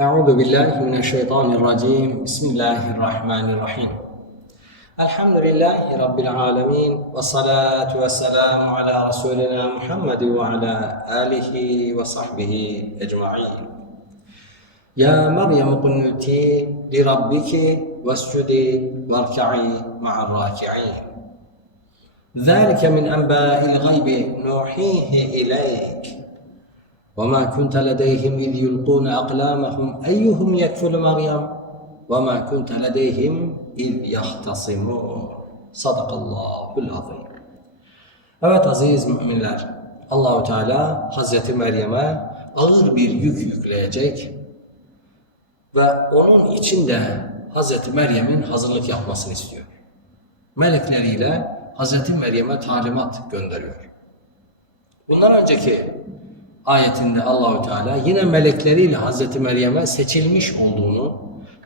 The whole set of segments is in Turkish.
أعوذ بالله من الشيطان الرجيم. بسم الله الرحمن الرحيم. الحمد لله رب العالمين والصلاة والسلام على رسولنا محمد وعلى آله وصحبه أجمعين. يا مريم قنتي لربك واسجدي واركعي مع الراكعين. ذلك من أنباء الغيب نوحيه إليك. وما كنت لديهم إذ يلقون أقلامهم أيهم يكفل مريم وما كنت لديهم إذ يختصمون صدق الله العظيم Evet aziz müminler, Allahu Teala Hazreti Meryem'e ağır bir yük yükleyecek ve onun içinde Hazreti Meryem'in hazırlık yapmasını istiyor. Melekleriyle Hazreti Meryem'e talimat gönderiyor. Bundan önceki ayetinde Allahü Teala yine melekleriyle Hazreti Meryem'e seçilmiş olduğunu,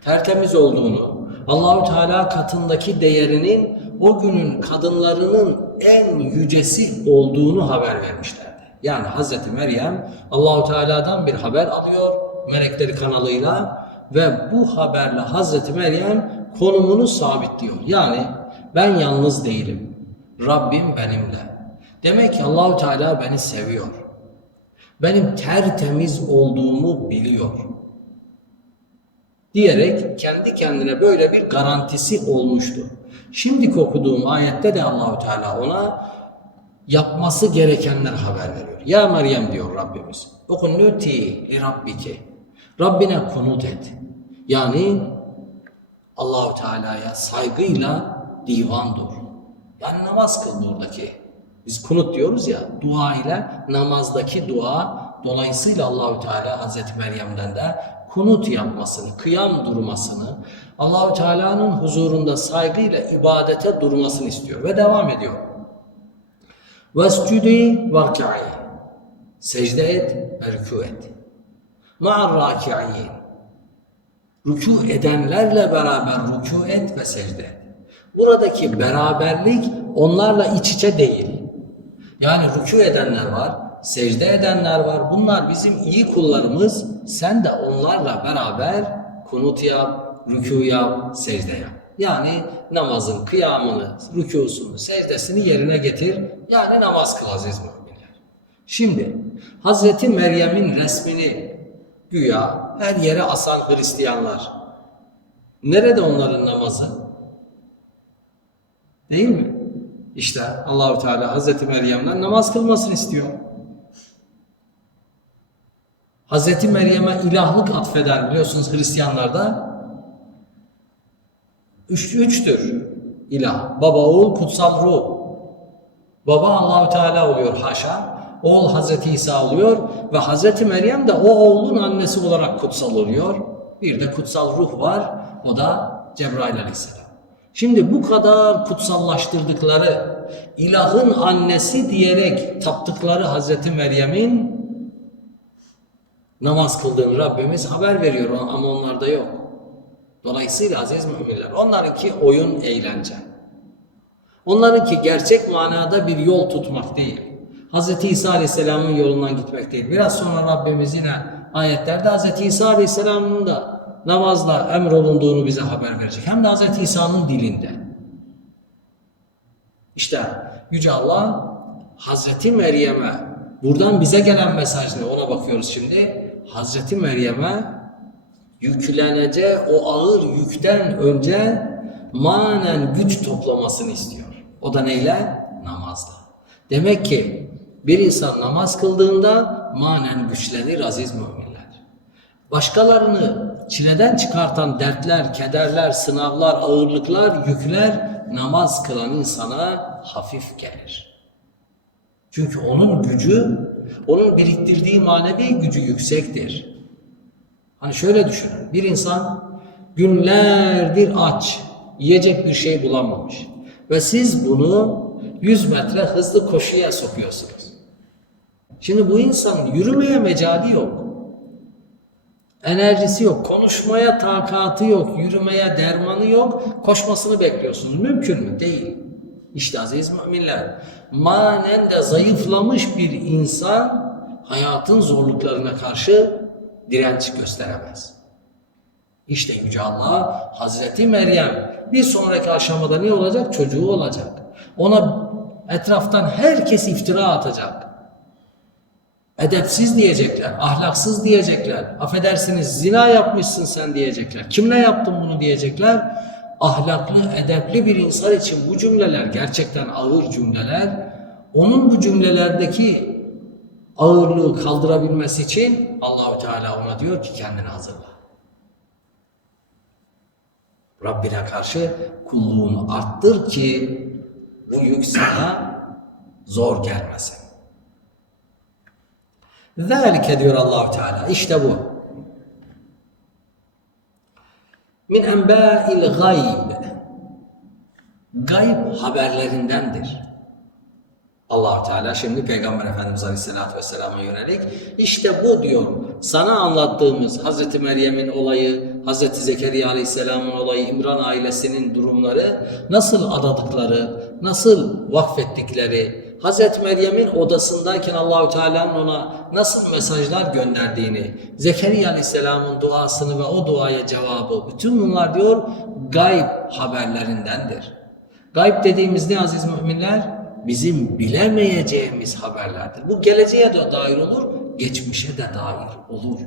tertemiz olduğunu, Allahü Teala katındaki değerinin o günün kadınlarının en yücesi olduğunu haber vermişlerdi. Yani Hazreti Meryem Allahü Teala'dan bir haber alıyor melekleri kanalıyla ve bu haberle Hazreti Meryem konumunu sabitliyor. Yani ben yalnız değilim. Rabbim benimle. Demek ki Allahü Teala beni seviyor benim tertemiz olduğumu biliyor. Diyerek kendi kendine böyle bir garantisi olmuştu. Şimdi okuduğum ayette de Allahü Teala ona yapması gerekenler haber veriyor. Ya Meryem diyor Rabbimiz. Okunuti li rabbiki. Rabbine kunut et. Yani Allahu Teala'ya saygıyla divan dur. Yani namaz kıl buradaki. Biz kunut diyoruz ya, dua ile namazdaki dua dolayısıyla Allahü Teala Hazreti Meryem'den de kunut yapmasını, kıyam durmasını, Allahü Teala'nın huzurunda saygıyla ibadete durmasını istiyor ve devam ediyor. Vescudi varka'i. Secde et ve rükû et. Ma'ar raki'in. Rükû edenlerle beraber rükû et ve secde et. Buradaki beraberlik onlarla iç içe değil. Yani rükû edenler var, secde edenler var. Bunlar bizim iyi kullarımız. Sen de onlarla beraber kunut yap, rükû yap, secde yap. Yani namazın kıyamını, rükûsunu, secdesini yerine getir. Yani namaz kıl aziz müminler. Şimdi Hazreti Meryem'in resmini güya her yere asan Hristiyanlar. Nerede onların namazı? Değil mi? İşte Allahu Teala Hazreti Meryem'den namaz kılmasını istiyor. Hazreti Meryem'e ilahlık atfeder biliyorsunuz Hristiyanlarda. Üç, üçtür ilah. Baba, oğul, kutsal ruh. Baba Allahu Teala oluyor haşa. Oğul Hazreti İsa oluyor ve Hazreti Meryem de o oğlun annesi olarak kutsal oluyor. Bir de kutsal ruh var. O da Cebrail Aleyhisselam. Şimdi bu kadar kutsallaştırdıkları, ilahın annesi diyerek taptıkları Hazreti Meryem'in namaz kıldığını Rabbimiz haber veriyor ama onlarda yok. Dolayısıyla aziz müminler, onlarınki oyun, eğlence. Onlarınki gerçek manada bir yol tutmak değil. Hz. İsa Aleyhisselam'ın yolundan gitmek değil. Biraz sonra Rabbimiz yine ayetlerde Hz. İsa Aleyhisselam'ın da namazla emrolunduğunu bize haber verecek. Hem de Hz. İsa'nın dilinde. İşte Yüce Allah Hazreti Meryem'e buradan bize gelen mesaj ne? Ona bakıyoruz şimdi. Hazreti Meryem'e yükleneceği o ağır yükten önce manen güç toplamasını istiyor. O da neyle? Namazla. Demek ki bir insan namaz kıldığında manen güçlenir aziz müminler. Başkalarını çileden çıkartan dertler, kederler, sınavlar, ağırlıklar, yükler namaz kılan insana hafif gelir. Çünkü onun gücü, onun biriktirdiği manevi gücü yüksektir. Hani şöyle düşünün, bir insan günlerdir aç, yiyecek bir şey bulamamış ve siz bunu 100 metre hızlı koşuya sokuyorsunuz. Şimdi bu insanın yürümeye mecali yok. Enerjisi yok, konuşmaya takatı yok, yürümeye dermanı yok, koşmasını bekliyorsunuz. Mümkün mü? Değil. İşte aziz müminler, manen de zayıflamış bir insan hayatın zorluklarına karşı direnç gösteremez. İşte Yüce Allah Hazreti Meryem bir sonraki aşamada ne olacak? Çocuğu olacak. Ona etraftan herkes iftira atacak. Edepsiz diyecekler, ahlaksız diyecekler. Affedersiniz zina yapmışsın sen diyecekler. Kimle yaptın bunu diyecekler. Ahlaklı, edepli bir insan için bu cümleler gerçekten ağır cümleler. Onun bu cümlelerdeki ağırlığı kaldırabilmesi için Allahü Teala ona diyor ki kendini hazırla. Rabbine karşı kulluğunu arttır ki bu yük sana zor gelmesin. Zalike diyor Allahu Teala. İşte bu. Min enbâil gayb. Gayb haberlerindendir. allah Teala şimdi Peygamber Efendimiz Aleyhisselatü Vesselam'a yönelik işte bu diyor sana anlattığımız Hazreti Meryem'in olayı, Hazreti Zekeriya Aleyhisselam'ın olayı, İmran ailesinin durumları nasıl adadıkları, nasıl vakfettikleri, Hazreti Meryem'in odasındayken Allahü Teala'nın ona nasıl mesajlar gönderdiğini, Zekeriya Aleyhisselam'ın duasını ve o duaya cevabı, bütün bunlar diyor gayb haberlerindendir. Gayb dediğimiz ne aziz müminler? Bizim bilemeyeceğimiz haberlerdir. Bu geleceğe de dair olur, geçmişe de dair olur.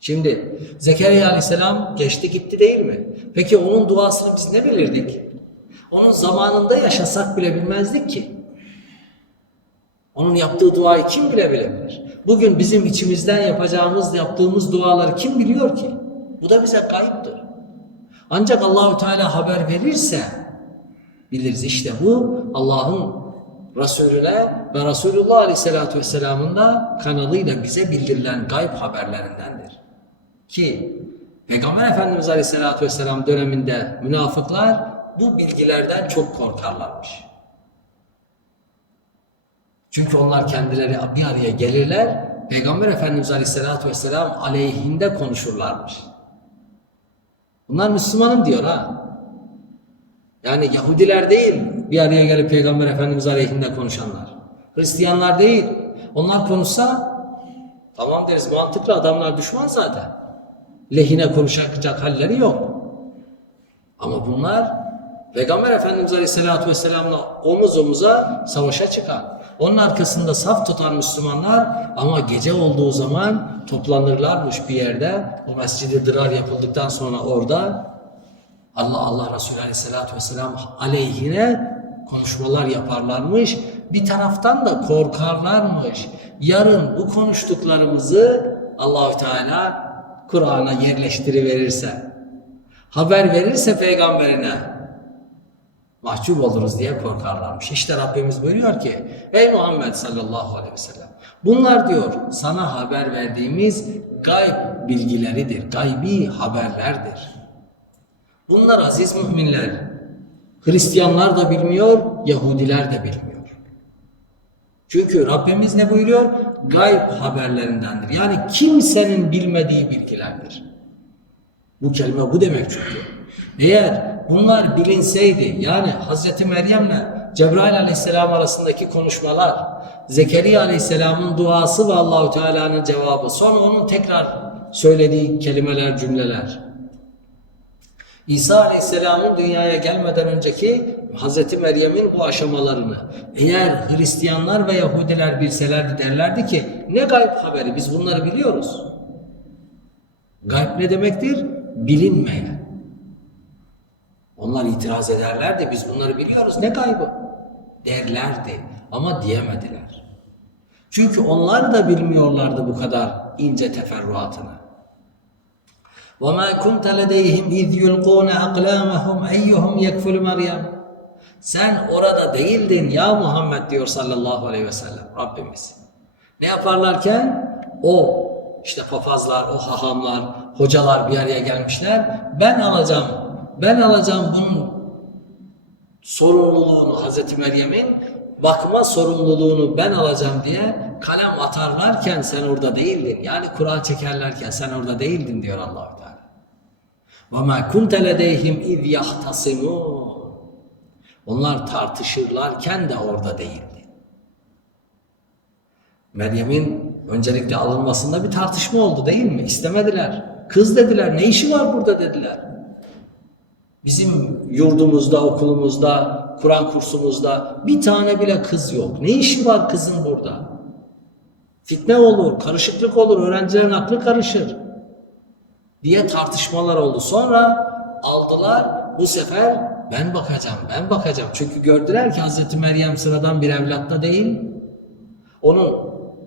Şimdi Zekeriya Aleyhisselam geçti gitti değil mi? Peki onun duasını biz ne bilirdik? Onun zamanında yaşasak bile bilmezdik ki. Onun yaptığı duayı kim bile bilebilir? Bugün bizim içimizden yapacağımız, yaptığımız duaları kim biliyor ki? Bu da bize kayıptır. Ancak Allahü Teala haber verirse biliriz. İşte bu Allah'ın Resulüne ve Resulullah Aleyhisselatü Vesselam'ın da kanalıyla bize bildirilen gayb haberlerindendir. Ki Peygamber Efendimiz Aleyhisselatü Vesselam döneminde münafıklar bu bilgilerden çok korkarlarmış. Çünkü onlar kendileri bir araya gelirler, Peygamber Efendimiz Aleyhisselatü Vesselam aleyhinde konuşurlarmış. Bunlar Müslümanım diyor ha. Yani Yahudiler değil bir araya gelip Peygamber Efendimiz aleyhinde konuşanlar. Hristiyanlar değil. Onlar konuşsa tamam deriz mantıklı adamlar düşman zaten. Lehine konuşacak halleri yok. Ama bunlar Peygamber Efendimiz Aleyhisselatü Vesselam'la omuz omuza savaşa çıkan, onun arkasında saf tutan Müslümanlar ama gece olduğu zaman toplanırlarmış bir yerde. O mescidi dırar yapıldıktan sonra orada Allah Allah Resulü Aleyhisselatü Vesselam aleyhine konuşmalar yaparlarmış. Bir taraftan da korkarlarmış. Yarın bu konuştuklarımızı Allahü Teala Kur'an'a yerleştiriverirse, haber verirse peygamberine mahcup oluruz diye korkarlarmış. İşte Rabbimiz buyuruyor ki Ey Muhammed sallallahu aleyhi ve sellem bunlar diyor sana haber verdiğimiz gayb bilgileridir. Gaybi haberlerdir. Bunlar aziz müminler. Hristiyanlar da bilmiyor, Yahudiler de bilmiyor. Çünkü Rabbimiz ne buyuruyor? Gayb haberlerindendir. Yani kimsenin bilmediği bilgilerdir. Bu kelime bu demek çünkü. Eğer bunlar bilinseydi yani Hazreti Meryem'le Cebrail aleyhisselam arasındaki konuşmalar, Zekeriya aleyhisselamın duası ve Allahu Teala'nın cevabı, sonra onun tekrar söylediği kelimeler, cümleler. İsa Aleyhisselam'ın dünyaya gelmeden önceki Hazreti Meryem'in bu aşamalarını eğer Hristiyanlar ve Yahudiler bilselerdi derlerdi ki ne gayb haberi biz bunları biliyoruz. Gayb ne demektir? Bilinmeyen. Onlar itiraz ederlerdi biz bunları biliyoruz ne gaybı derlerdi ama diyemediler. Çünkü onlar da bilmiyorlardı bu kadar ince teferruatını. وَمَا كُنْتَ لَدَيْهِمْ اِذْ يُلْقُونَ اَقْلَامَهُمْ اَيُّهُمْ يَكْفُلُ Meryem Sen orada değildin ya Muhammed diyor sallallahu aleyhi ve sellem Rabbimiz. Ne yaparlarken? O işte papazlar, o hahamlar, hocalar bir araya gelmişler. Ben alacağım, ben alacağım bunun sorumluluğunu Hazreti Meryem'in bakma sorumluluğunu ben alacağım diye kalem atarlarken sen orada değildin. Yani kura çekerlerken sen orada değildin diyor allah Teala. وَمَا كُنْتَ لَدَيْهِمْ اِذْ يَخْتَصِمُونَ Onlar tartışırlarken de orada değildi. Meryem'in öncelikle alınmasında bir tartışma oldu değil mi? İstemediler. Kız dediler. Ne işi var burada dediler. Bizim yurdumuzda, okulumuzda, Kur'an kursumuzda bir tane bile kız yok. Ne işi var kızın burada? Fitne olur, karışıklık olur, öğrencilerin aklı karışır diye tartışmalar oldu. Sonra aldılar bu sefer ben bakacağım, ben bakacağım. Çünkü gördüler ki Hazreti Meryem sıradan bir evlatta değil. Onun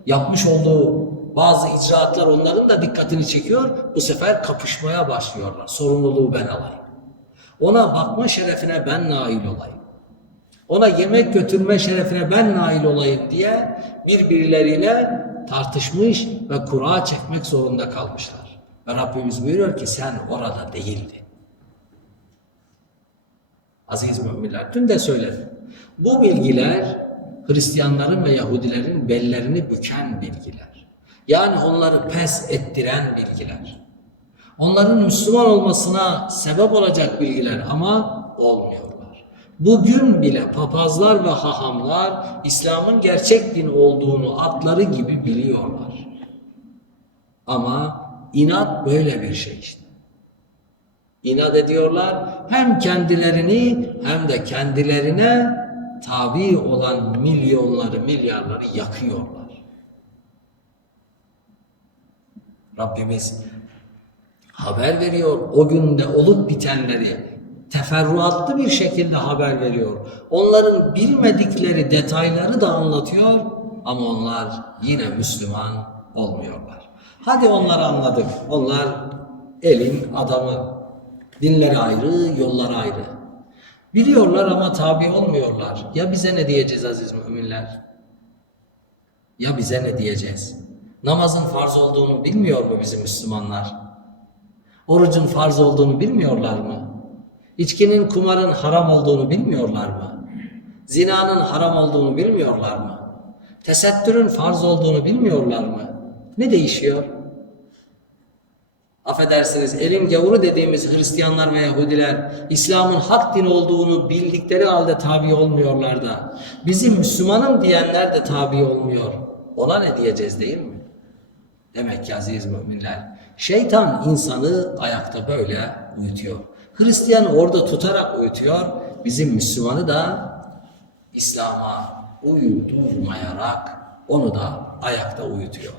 yapmış olduğu bazı icraatlar onların da dikkatini çekiyor. Bu sefer kapışmaya başlıyorlar. Sorumluluğu ben alayım. Ona bakma şerefine ben nail olayım. Ona yemek götürme şerefine ben nail olayım diye birbirleriyle tartışmış ve kura çekmek zorunda kalmışlar. Ve Rabbimiz buyuruyor ki sen orada değildin. Aziz müminler, dün de söyledim. Bu bilgiler Hristiyanların ve Yahudilerin bellerini büken bilgiler. Yani onları pes ettiren bilgiler. Onların Müslüman olmasına sebep olacak bilgiler ama olmuyorlar. Bugün bile papazlar ve hahamlar İslam'ın gerçek din olduğunu atları gibi biliyorlar. Ama inat böyle bir şey işte. İnat ediyorlar hem kendilerini hem de kendilerine tabi olan milyonları milyarları yakıyorlar. Rabbimiz haber veriyor o günde olup bitenleri teferruatlı bir şekilde haber veriyor. Onların bilmedikleri detayları da anlatıyor ama onlar yine Müslüman olmuyorlar. Hadi onları anladık. Onlar elin adamı. Dinleri ayrı, yolları ayrı. Biliyorlar ama tabi olmuyorlar. Ya bize ne diyeceğiz aziz müminler? Ya bize ne diyeceğiz? Namazın farz olduğunu bilmiyor mu bizim Müslümanlar? Orucun farz olduğunu bilmiyorlar mı? İçkinin, kumarın haram olduğunu bilmiyorlar mı? Zinanın haram olduğunu bilmiyorlar mı? Tesettürün farz olduğunu bilmiyorlar mı? Ne değişiyor? Affedersiniz elin gavuru dediğimiz Hristiyanlar ve Yahudiler İslam'ın hak din olduğunu bildikleri halde tabi olmuyorlar da bizim Müslümanım diyenler de tabi olmuyor. Ona ne diyeceğiz değil mi? Demek ki aziz müminler şeytan insanı ayakta böyle uyutuyor. Hristiyan orada tutarak uyutuyor. Bizim Müslümanı da İslam'a uydurmayarak onu da ayakta uyutuyor.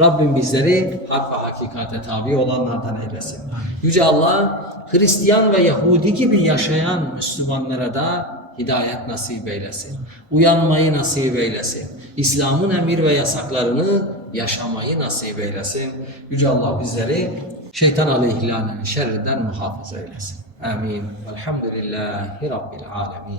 Rabbim bizleri hak ve hakikate tabi olanlardan eylesin. Yüce Allah Hristiyan ve Yahudi gibi yaşayan Müslümanlara da hidayet nasip eylesin. Uyanmayı nasip eylesin. İslam'ın emir ve yasaklarını yaşamayı nasip eylesin. Yüce Allah bizleri şeytan aleyhillanenin şerrinden muhafaza eylesin. Amin. Velhamdülillahi Rabbil alemin.